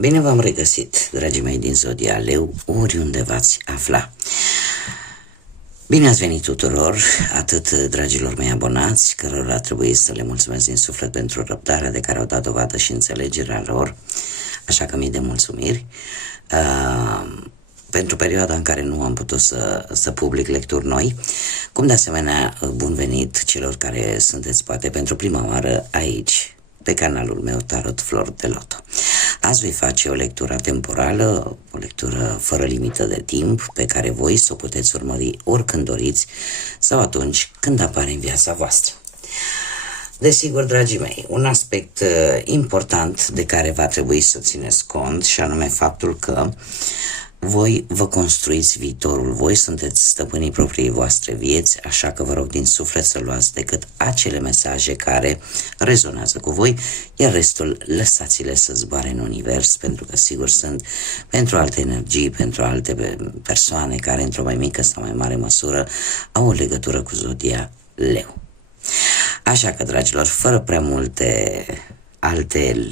Bine v-am regăsit, dragii mei din Zodia Leu, oriunde v-ați afla. Bine ați venit tuturor, atât dragilor mei abonați, cărora trebuie să le mulțumesc din suflet pentru răbdarea de care au dat dovadă și înțelegerea lor, așa că mii de mulțumiri. Pentru perioada în care nu am putut să public lecturi noi, cum de asemenea bun venit celor care sunteți poate pentru prima oară aici, pe canalul meu Tarot Flor de Loto. Azi voi face o lectură temporală, o lectură fără limită de timp, pe care voi să o puteți urmări oricând doriți sau atunci când apare în viața voastră. Desigur, dragii mei, un aspect important de care va trebui să țineți cont, și anume faptul că voi vă construiți viitorul, voi sunteți stăpânii propriei voastre vieți, așa că vă rog din suflet să luați decât acele mesaje care rezonează cu voi, iar restul lăsați-le să zboare în univers, pentru că sigur sunt pentru alte energii, pentru alte persoane care într-o mai mică sau mai mare măsură au o legătură cu Zodia Leu. Așa că, dragilor, fără prea multe alte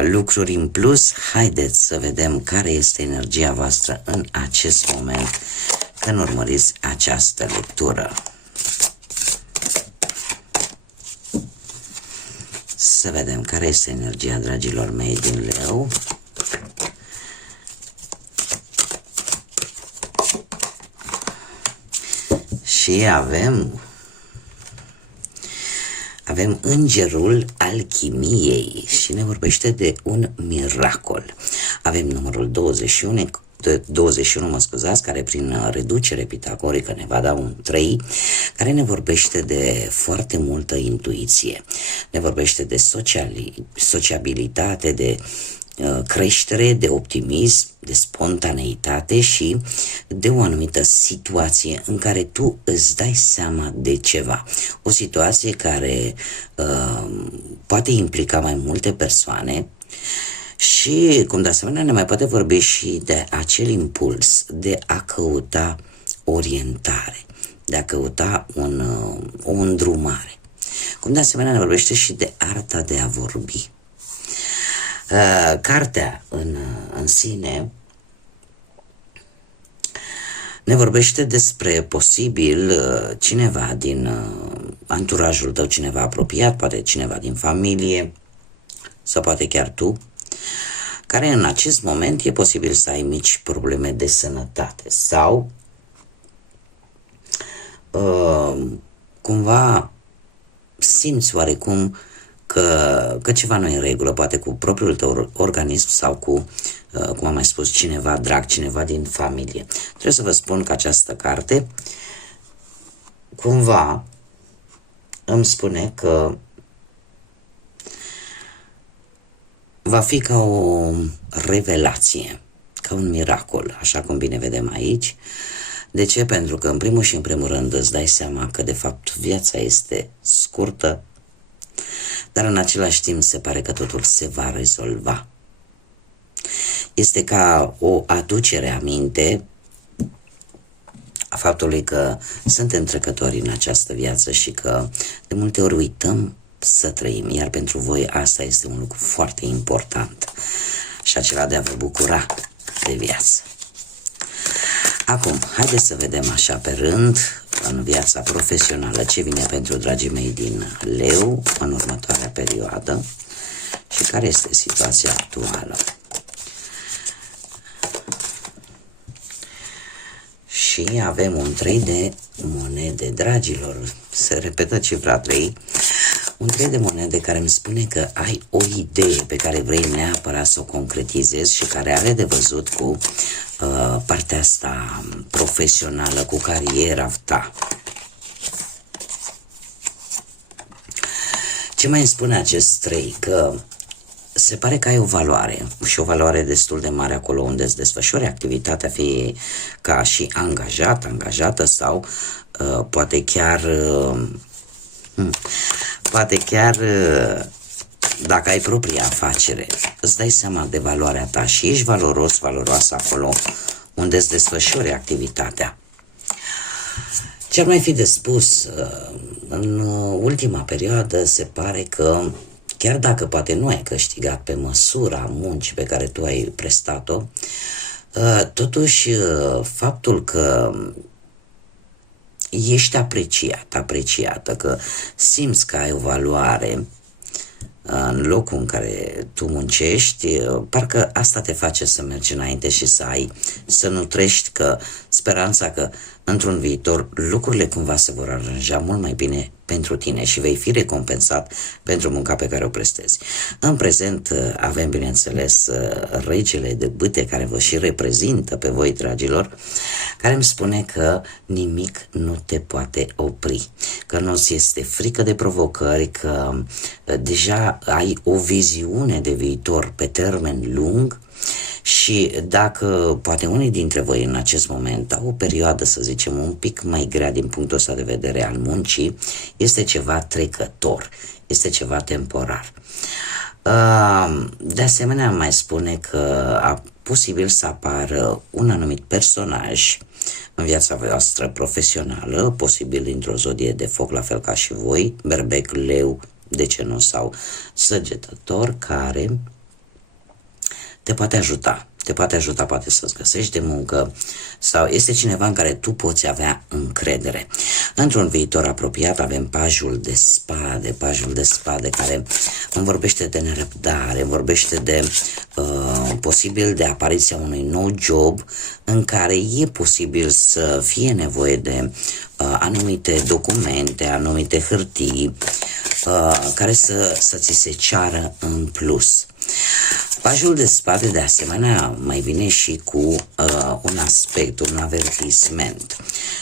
lucruri în plus, haideți să vedem care este energia voastră în acest moment când urmăriți această lectură. Să vedem care este energia, dragilor mei din Leu. Și avem îngerul alchimiei și ne vorbește de un miracol. Avem numărul 21, mă scuzați, care prin reducere pitagorică ne va da un 3, care ne vorbește de foarte multă intuiție. Ne vorbește de sociabilitate, de creștere, de optimism, de spontaneitate și de o anumită situație în care tu îți dai seama de ceva. O situație care poate implica mai multe persoane și, cum de asemenea, ne mai poate vorbi și de acel impuls de a căuta orientare, de a căuta o îndrumare. Cum de asemenea ne vorbește și de arta de a vorbi. Cartea în sine ne vorbește despre posibil cineva din anturajul tău, cineva apropiat, poate cineva din familie sau poate chiar tu, care în acest moment e posibil să ai mici probleme de sănătate sau cumva simți oarecum că ceva nu e în regulă, poate cu propriul tău organism sau cu, cum am mai spus, cineva drag, cineva din familie. Trebuie să vă spun că această carte cumva îmi spune că va fi ca o revelație, ca un miracol, așa cum bine vedem aici. De ce? Pentru că în primul și în primul rând îți dai seama că de fapt viața este scurtă, dar în același timp se pare că totul se va rezolva. Este ca o aducere aminte a faptului că suntem trecători în această viață și că de multe ori uităm să trăim, iar pentru voi asta este un lucru foarte important, și acela de a vă bucura de viață. Acum, haideți să vedem așa pe rând, în viața profesională, ce vine pentru dragii mei din Leu în următoarea perioadă și care este situația actuală. Și avem un 3 de monede, dragilor, se repetă cifra 3, un 3 de monede care îmi spune că ai o idee pe care vrei neapărat să o concretizezi și care are de văzut cu partea asta profesională, cu cariera ta. Ce mai îmi spune acest 3? Că se pare că ai o valoare și o valoare destul de mare acolo unde îți desfășori activitatea, fie ca și angajat, angajată sau poate chiar dacă ai propria afacere, îți dai seama de valoarea ta și ești valoros, valoroasă acolo unde îți desfășori activitatea. Ce ar mai fi de spus? În ultima perioadă se pare că chiar dacă poate nu ai câștigat pe măsura muncii pe care tu ai prestat-o, totuși faptul că ești apreciată, că simți că ai o valoare în locul în care tu muncești, parcă asta te face să mergi înainte și să nutrești speranța că într-un viitor lucrurile cumva se vor aranja mult mai bine pentru tine și vei fi recompensat pentru munca pe care o prestezi. În prezent avem, bineînțeles, regele de bâte care vă și reprezintă pe voi, dragilor, care îmi spune că nimic nu te poate opri, că nu ți este frică de provocări, că deja ai o viziune de viitor pe termen lung. Și dacă poate unii dintre voi în acest moment au o perioadă, să zicem, un pic mai grea din punctul ăsta de vedere al muncii, este ceva trecător, este ceva temporar. De asemenea, mai spune că posibil să apară un anumit personaj în viața voastră profesională, posibil dintr-o zodie de foc, la fel ca și voi, berbec, leu, de ce nu, sau săgetător, care te poate ajuta, poate să-ți găsești de muncă sau este cineva în care tu poți avea încredere. Într-un viitor apropiat avem pajul de spade care îmi vorbește de nerăbdare, îmi vorbește de posibil de apariția unui nou job în care e posibil să fie nevoie de anumite documente, anumite hârtii care să ți se ceară în plus. Pajul de spade, de asemenea, mai vine și cu un aspect, un avertisment,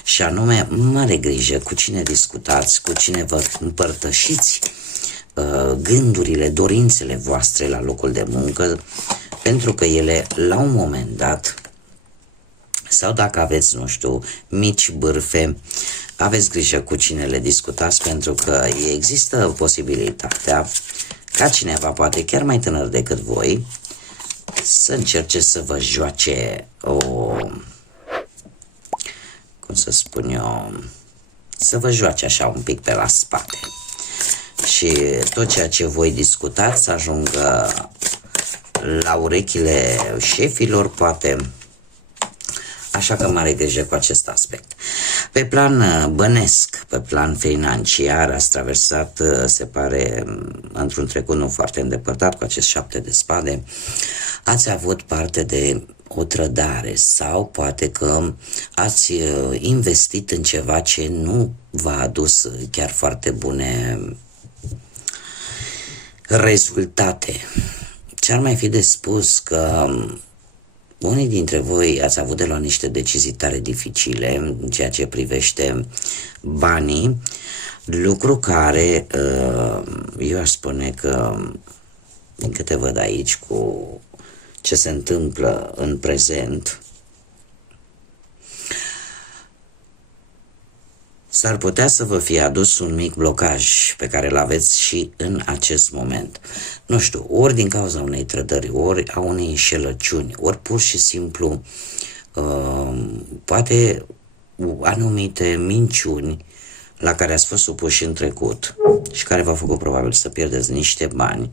și anume, mare grijă cu cine discutați, cu cine vă împărtășiți gândurile, dorințele voastre la locul de muncă, pentru că ele, la un moment dat, sau dacă aveți, nu știu, mici bârfe, aveți grijă cu cine le discutați, pentru că există posibilitatea ca cineva, poate chiar mai tânăr decât voi, să încerce să vă joace să vă joace așa un pic pe la spate. Și tot ceea ce voi discutați să ajungă la urechile șefilor, poate. Așa că mare grijă cu acest aspect. Pe plan bănesc, pe plan financiar, ați traversat, se pare, într-un trecut nu foarte îndepărtat, cu acest 7 de spade, ați avut parte de o trădare sau poate că ați investit în ceva ce nu v-a adus chiar foarte bune rezultate. Ce-ar mai fi de spus că unii dintre voi ați avut de luat niște decizii tare dificile în ceea ce privește banii, lucru care eu aș spune că, din câte văd aici cu ce se întâmplă în prezent, s-ar putea să vă fie adus un mic blocaj pe care îl aveți și în acest moment. Nu știu, ori din cauza unei trădări, ori a unei înșelăciuni, ori pur și simplu poate anumite minciuni la care ați fost supuși în trecut și care v-au făcut probabil să pierdeți niște bani,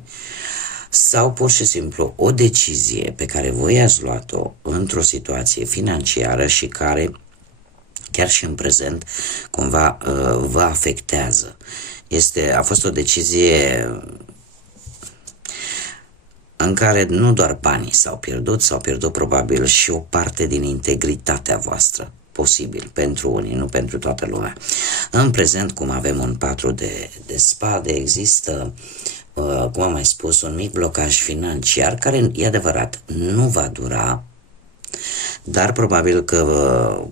sau pur și simplu o decizie pe care voi ați luat-o într-o situație financiară și care chiar și în prezent cumva vă afectează. A fost o decizie în care nu doar banii s-au pierdut probabil și o parte din integritatea voastră, posibil, pentru unii, nu pentru toată lumea. În prezent, cum avem un 4 de spade, există, cum am mai spus, un mic blocaj financiar care, e adevărat, nu va dura, dar probabil că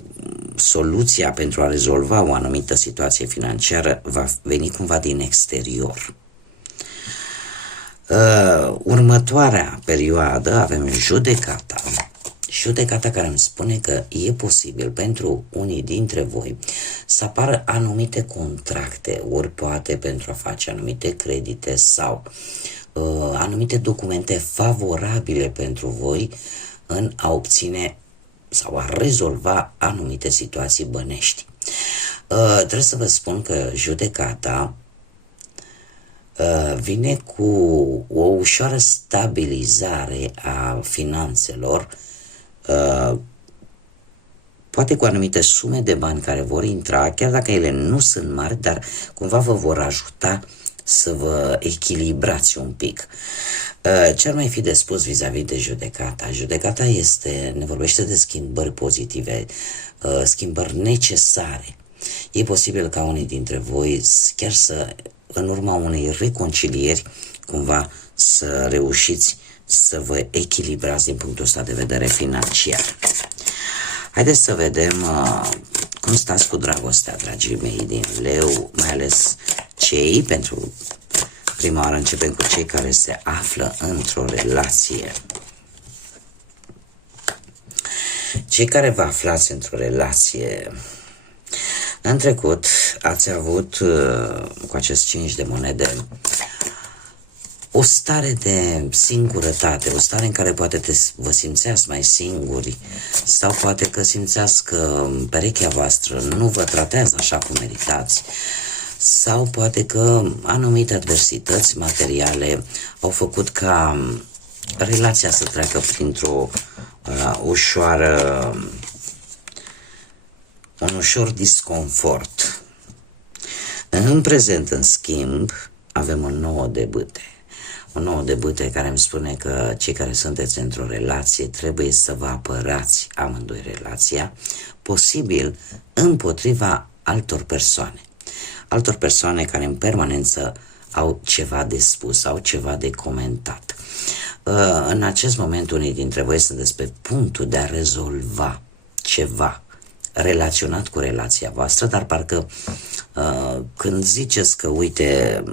soluția pentru a rezolva o anumită situație financiară va veni cumva din exterior. Următoarea perioadă avem judecata care îmi spune că e posibil pentru unii dintre voi să apară anumite contracte, ori poate pentru a face anumite credite sau anumite documente favorabile pentru voi în a obține sau a rezolva anumite situații bănești. Trebuie să vă spun că judecata vine cu o ușoară stabilizare a finanțelor, poate cu anumite sume de bani care vor intra, chiar dacă ele nu sunt mari, dar cumva vă vor ajuta să vă echilibrați un pic. Ce ar mai fi de spus vis-a-vis de judecata? Judecata ne vorbește de schimbări pozitive, schimbări necesare. E posibil ca unii dintre voi chiar în urma unei reconcilieri, cumva să reușiți să vă echilibrați din punctul ăsta de vedere financiar. Haideți să vedem cum stați cu dragostea, dragii mei din Leu, mai ales pentru prima oară începem cu cei care se află într-o relație. Cei care vă aflați într-o relație, în trecut ați avut cu acest 5 de monede o stare de singurătate, o stare în care poate vă simțeați mai singuri sau poate că simțeați că perechea voastră nu vă tratează așa cum meritați sau poate că anumite adversități materiale au făcut ca relația să treacă printr-o un ușor disconfort. În prezent, în schimb, avem o nouă de bâte. O nouă de bâte care îmi spune că cei care sunteți într-o relație trebuie să vă apărați amândoi relația, posibil împotriva altor persoane. Altor persoane care în permanență au ceva de spus, au ceva de comentat. În acest moment, unii dintre voi sunteți pe punctul de a rezolva ceva relaționat cu relația voastră, dar parcă când ziceți că, uite,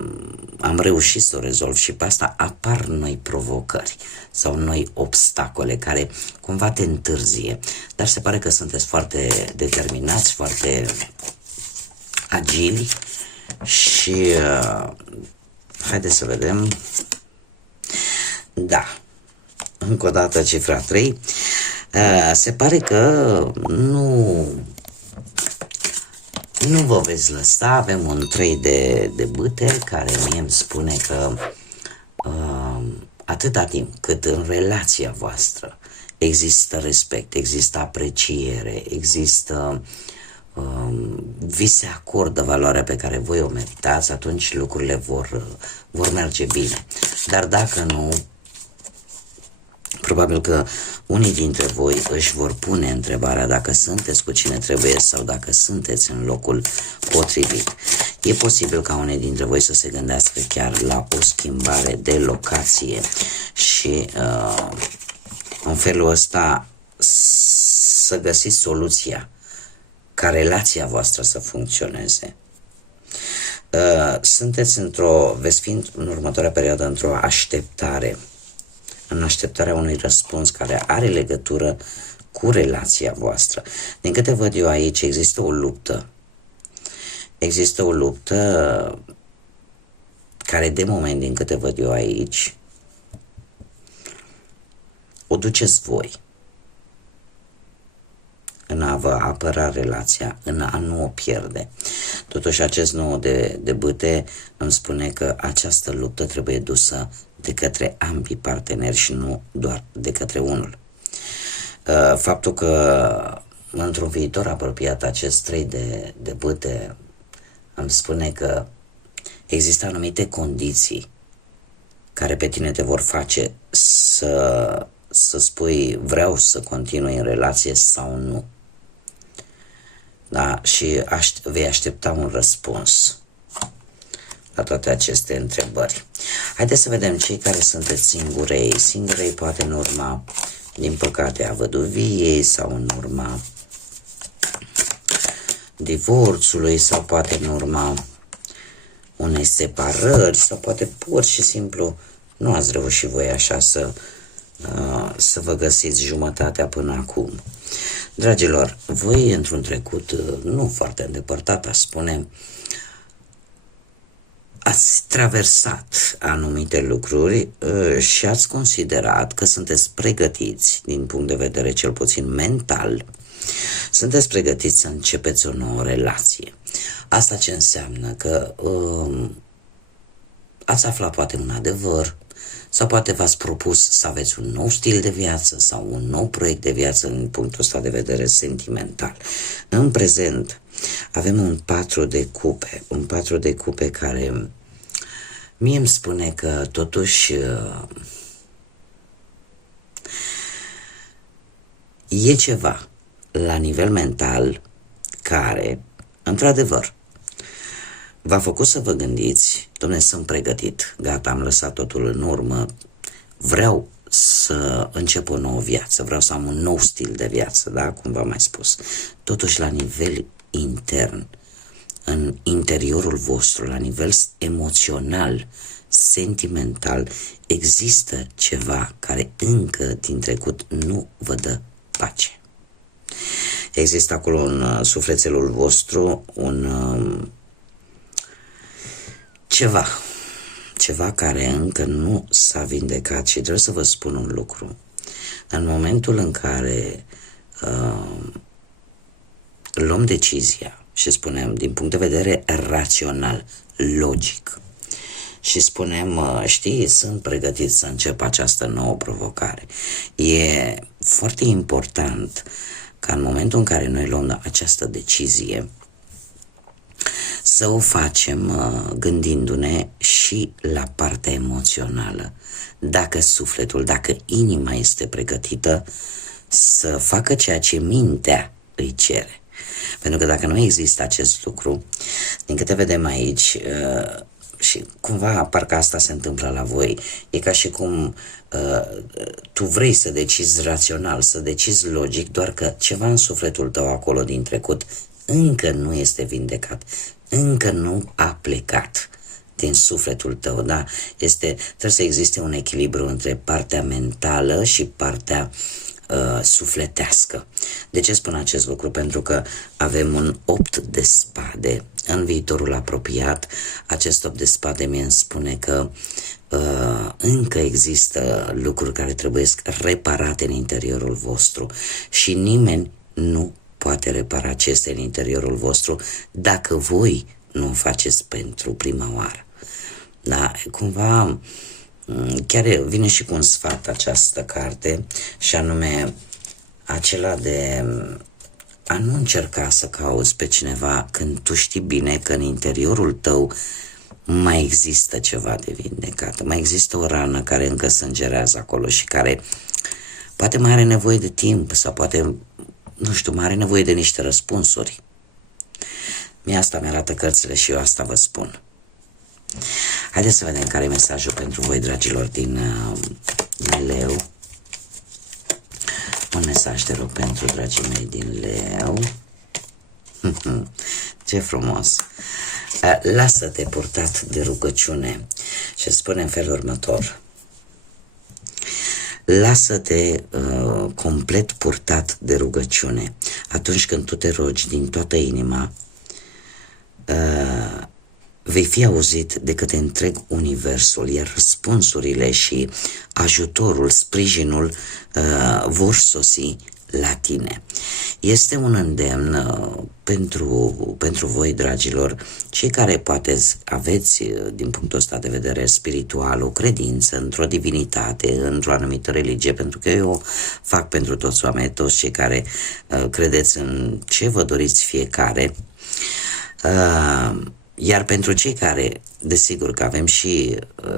am reușit să o rezolv și pe asta, apar noi provocări sau noi obstacole care cumva te întârzie. Dar se pare că sunteți foarte determinați, foarte agili și haideți să vedem. Da, încă o dată cifra 3. Se pare că nu vă veți lăsa. Avem un 3 de bâte care mie îmi spune că atâta timp cât în relația voastră există respect, există apreciere, vi se acordă valoarea pe care voi o meritați, atunci lucrurile vor merge bine. Dar dacă nu, probabil că unii dintre voi își vor pune întrebarea dacă sunteți cu cine trebuie sau dacă sunteți în locul potrivit. E posibil ca unii dintre voi să se gândească chiar la o schimbare de locație și în felul ăsta să găsiți soluția ca relația voastră să funcționeze. Veți fi în următoarea perioadă într-o așteptare, în așteptarea unui răspuns care are legătură cu relația voastră. Din câte văd eu aici, există o luptă. Există o luptă care, de moment, din câte văd eu aici, o duceți voi în a vă apăra relația, în a nu o pierde. Totuși, acest nou de bâte îmi spune că această luptă trebuie dusă de către ambii parteneri și nu doar de către unul. Faptul că într-un viitor apropiat acest 3 de bâte îmi spune că există anumite condiții care pe tine te vor face să spui vreau să continui în relație sau nu. Da? Și vei aștepta un răspuns la toate aceste întrebări. Haideți să vedem cei care sunteți singurei, poate în urma, din păcate, a văduviei sau în urma divorțului sau poate în urma unei separări sau poate pur și simplu nu ați reușit voi așa să vă găsiți jumătatea până acum. Dragilor, voi într-un trecut nu foarte îndepărtat, aș spune, ați traversat anumite lucruri și ați considerat că sunteți pregătiți, din punct de vedere cel puțin mental, sunteți pregătiți să începeți o nouă relație. Asta ce înseamnă? Că ați aflat poate un adevăr, sau poate v-ați propus să aveți un nou stil de viață sau un nou proiect de viață din punctul ăsta de vedere sentimental. În prezent avem un 4 de cupe care mie îmi spune că totuși e ceva la nivel mental care, într-adevăr, v-a făcut să vă gândiți, dom'le, sunt pregătit, gata, am lăsat totul în urmă, vreau să încep o nouă viață, vreau să am un nou stil de viață, da, cum v-am mai spus. Totuși, la nivel intern, în interiorul vostru, la nivel emoțional, sentimental, există ceva care încă din trecut nu vă dă pace. Există acolo în sufletelul vostru ceva care încă nu s-a vindecat și trebuie să vă spun un lucru. În momentul în care luăm decizia și spunem din punct de vedere rațional, logic, și spunem, știi, sunt pregătit să încep această nouă provocare. E foarte important ca în momentul în care noi luăm această decizie să o facem gândindu-ne și la partea emoțională. Dacă sufletul, dacă inima este pregătită să facă ceea ce mintea îi cere. Pentru că dacă nu există acest lucru, din câte vedem aici, și cumva parcă asta se întâmplă la voi, e ca și cum tu vrei să decizi rațional, să decizi logic, doar că ceva în sufletul tău acolo din trecut încă nu este vindecat, încă nu a plecat din sufletul tău, da? Trebuie să existe un echilibru între partea mentală și partea sufletească. De ce spun acest lucru? Pentru că avem un 8 de spade în viitorul apropiat. Acest 8 de spade mie îmi spune că încă există lucruri care trebuie reparate în interiorul vostru și nimeni nu poate repara ce este în interiorul vostru dacă voi nu o faceți pentru prima oară. Da, cumva chiar vine și cu un sfat această carte, și anume acela de a nu încerca să cauți pe cineva când tu știi bine că în interiorul tău mai există ceva de vindecat, mai există o rană care încă sângerează acolo și care poate mai are nevoie de timp sau poate, nu știu, mai are nevoie de niște răspunsuri. Mie asta mi-arată cărțile și eu asta vă spun. Haideți să vedem care e mesajul pentru voi, dragilor, din Leu. Un mesaj, te rog, pentru dragii mei din Leu. Ce frumos! Lasă-te purtat de rugăciune și spune în felul următor. Lasă-te complet purtat de rugăciune. Atunci când tu te rogi din toată inima, vei fi auzit de către întreg universul, iar răspunsurile și ajutorul, sprijinul vor sosi la tine. Este un îndemn pentru voi, dragilor, cei care poate aveți, din punctul ăsta de vedere spiritual, o credință într-o divinitate, într-o anumită religie, pentru că eu fac pentru toți oamenii, toți cei care credeți în ce vă doriți fiecare, iar pentru cei care, desigur că avem și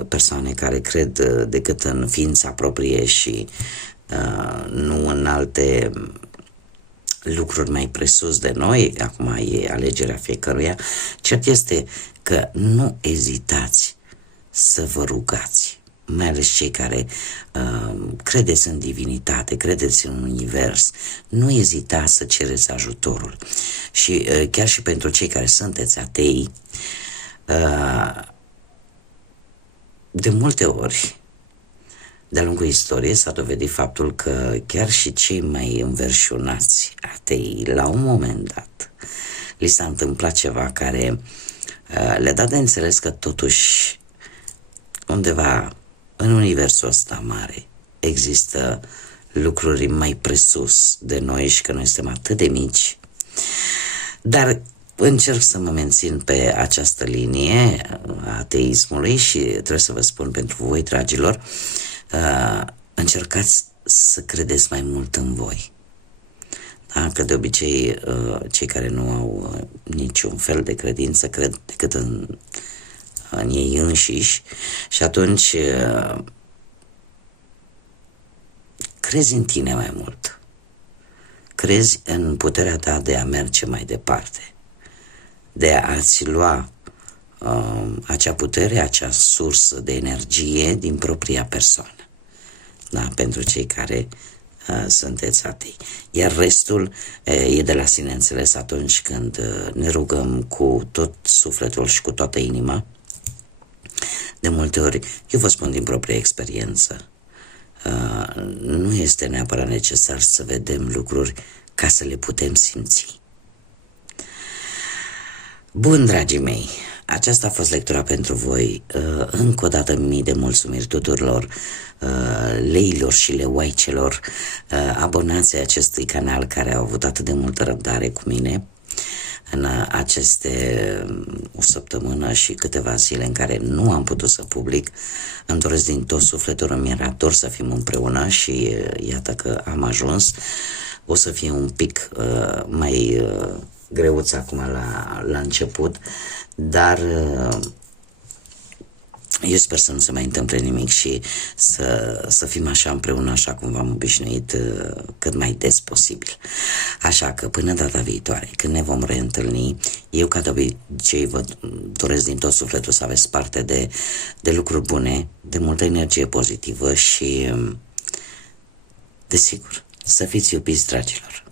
persoane care cred decât în ființa proprie și nu în alte lucruri mai presus de noi, acum e alegerea fiecăruia, cert este că nu ezitați să vă rugați, mai ales cei care credeți în divinitate, credeți în univers, nu ezitați să cereți ajutorul. Și chiar și pentru cei care sunteți atei, de multe ori, de-a lungul istoriei s-a dovedit faptul că chiar și cei mai înverșunați atei, la un moment dat, li s-a întâmplat ceva care le-a dat de înțeles că totuși undeva în universul ăsta mare există lucruri mai presus de noi și că noi suntem atât de mici. Dar încerc să mă mențin pe această linie a ateismului și trebuie să vă spun pentru voi, dragilor, încercați să credeți mai mult în voi. Da? Că de obicei cei care nu au niciun fel de credință cred decât în ei înșiși și atunci crezi în tine mai mult. Crezi în puterea ta de a merge mai departe, de a-ți lua acea putere, acea sursă de energie din propria persoană. Da? Pentru cei care sunteți atei. Iar restul e de la sine înțeles atunci când ne rugăm cu tot sufletul și cu toată inima. De multe ori, eu vă spun din propria experiență, nu este neapărat necesar să vedem lucruri ca să le putem simți. Bun, dragii mei, aceasta a fost lectura pentru voi. Încă o dată mii de mulțumiri tuturor leilor și leoaicelor abonații acestui canal care au avut atât de multă răbdare cu mine în aceste o săptămână și câteva zile în care nu am putut să public. Îmi doresc din tot sufletul, îmi era dor să fim împreună și iată că am ajuns. O să fie un pic mai greuț acum la început, dar eu sper să nu se mai întâmple nimic și să fim așa împreună, așa cum v-am obișnuit, cât mai des posibil. Așa că până data viitoare, când ne vom reîntâlni, eu ca de obicei vă doresc din tot sufletul să aveți parte de lucruri bune, de multă energie pozitivă și, desigur, să fiți iubiți, dragilor.